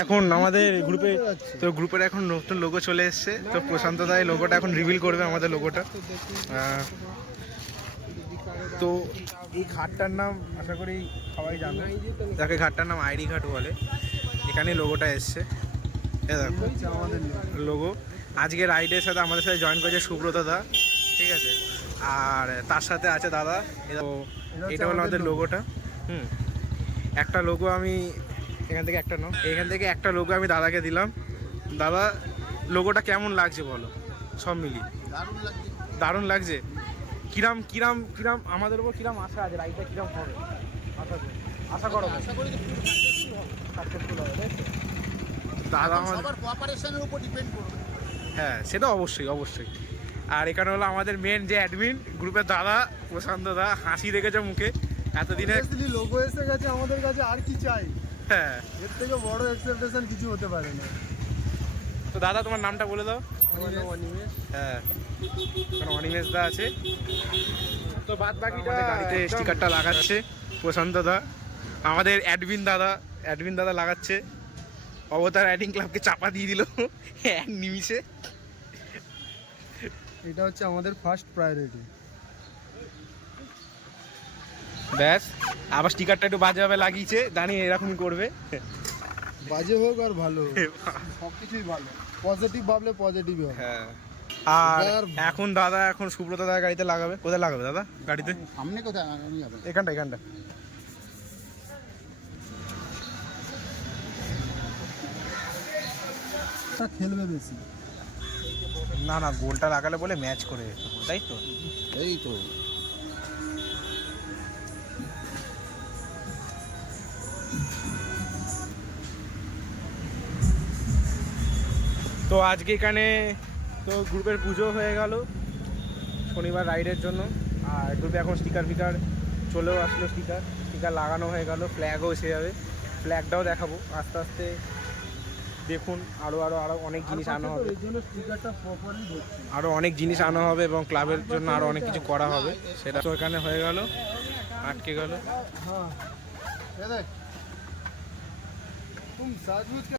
এখন আমাদের গ্রুপের এখন নতুন লোগো চলে এসেছে। তো প্রশান্ত দা এই লোগোটা এখন রিভিল করবে আমাদের লোগোটা। তো এই ঘাটটার নাম আশা করি সবাই জানে, যাকে ঘাটটার নাম আইডি ঘাট বলে। এখানে লোগোটা এসছে, এ দেখো আমাদের লোগো। আজকে রাইডের সাথে আমাদের সাথে জয়েন করেছে সুব্রত দা, ঠিক আছে, আর তার সাথে আছে দাদা। এটা হলো আমাদের লোগোটা। একটা লোগো আমি এখান থেকে একটা লোগো আমি দাদাকে দিলাম। দাদা লোগোটা কেমন লাগছে বলো? সব মিলিয়ে দারুণ লাগছে। কিরাম কিরাম কিরাম আমাদের উপর কিরাম আশা আছে, রাইডটা কিরাম হবে আশা করো? দাদা আমার কোঅপারেশনের উপর ডিপেন্ড করবে। হ্যাঁ, সেটা অবশ্যই অবশ্যই। আর এখানে হলো আমাদের মেন যে অ্যাডমিন গ্রুপের দাদা প্রশান্ত দা, হাসি রেখেছে মুখে এতদিনে। লোগো এসে গেছে আমাদের কাছে, আর কি চাই? হ্যাঁ, এর থেকে বড় এক্সপেকটেশন কিছু হতে পারে না। তো দাদা তোমার নামটা বলে দাও। অনিমেষ। হ্যাঁ, অনিমেষ দা আছে। তো বাদ বাকিটা গাড়িতে স্টিকারটা লাগাচ্ছে প্রশান্ত দা, আমাদের অ্যাডমিন দাদা লাগাচ্ছে। অবতার রাইডিং ক্লাবকে চাপা দিয়ে দিল এক নিমিষে। এটা হচ্ছে আমাদের ফার্স্ট প্রায়োরিটি। ব্যাস, আবার স্টিকারটা একটু বাজেভাবে লাগিয়েছে, দাঁড়িয়ে এরকমই করবে। বাজে হোক আর ভালো হোক, সবকিছুই ভালো। পজিটিভ ভাবলে পজিটিভ হবে। হ্যাঁ, আর এখন সুব্রত দাদা গাড়িতে লাগাবে। কোথায় লাগাবে দাদা গাড়িতে? সামনে কোথায়? এখানটা খেলবে বেশি না গোলটা লাগালে বলে ম্যাচ করে, তাই তো? এই তো তো আজকে এখানে তো গ্রুপের পুজো হয়ে গেল শনিবার রাইডের জন্য। আর গ্রুপে এখন স্টিকার চলেও আসলো, স্টিকার লাগানো হয়ে গেল, ফ্ল্যাগও এসে যাবে। ফ্ল্যাগটাও দেখাবো আস্তে আস্তে। দেখুন আরও অনেক জিনিস আনা হবে, অনেক জিনিস আনা হবে এবং ক্লাবের জন্য আরও অনেক কিছু করা হবে। সেটা তো এখানে হয়ে গেল, আটকে গেল।